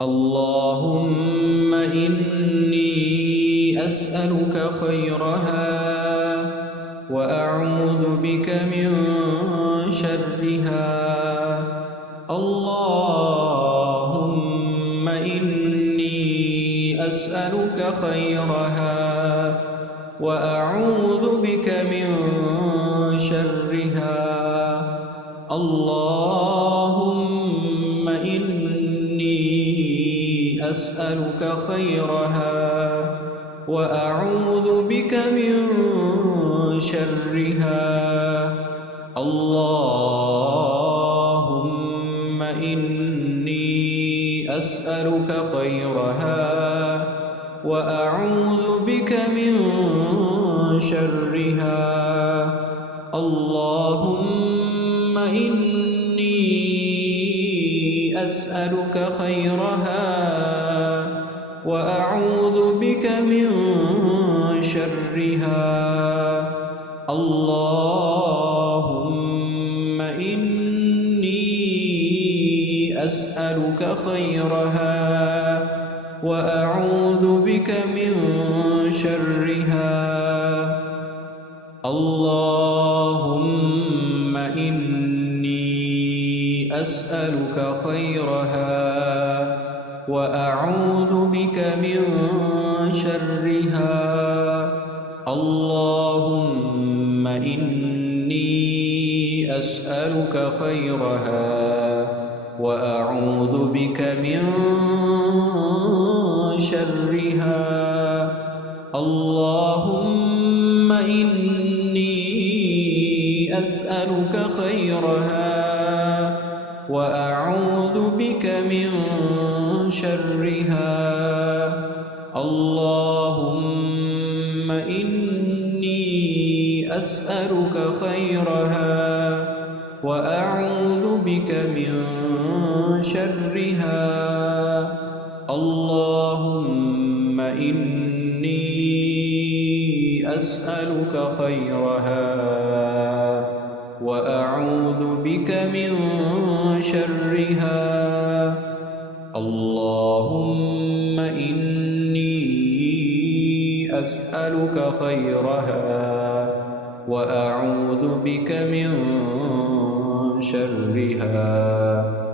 اللهم إني أسألك خيرها وأعوذ بك من شرها. اللهم إني أسألك خيرها وأعوذ بك من شرها. اللهم إني أسألك خيرها وأعوذ بك من شرها. اللهم إني أسألك خيرها وأعوذ بك من شرها. اللهم إني أسألك خيرها وأعوذ بك من شرها. اللهم إني أسألك خيرها وأعوذ بك من شرها. اللهم إني أسألك خيرها وأعوذ بك من شرها. اللهم إني أسألك خيرها وأعوذ بك من شرها. اللهم إني أسألك خيرها وأعوذ بك من شرها. اللهم إني أسألك خيرها وأعوذ بك من شرها. اللهم إني أسألك خيرها وأعوذ بك من شرها. اللهم إني أسألك خيرها وأعوذ بك من شرها.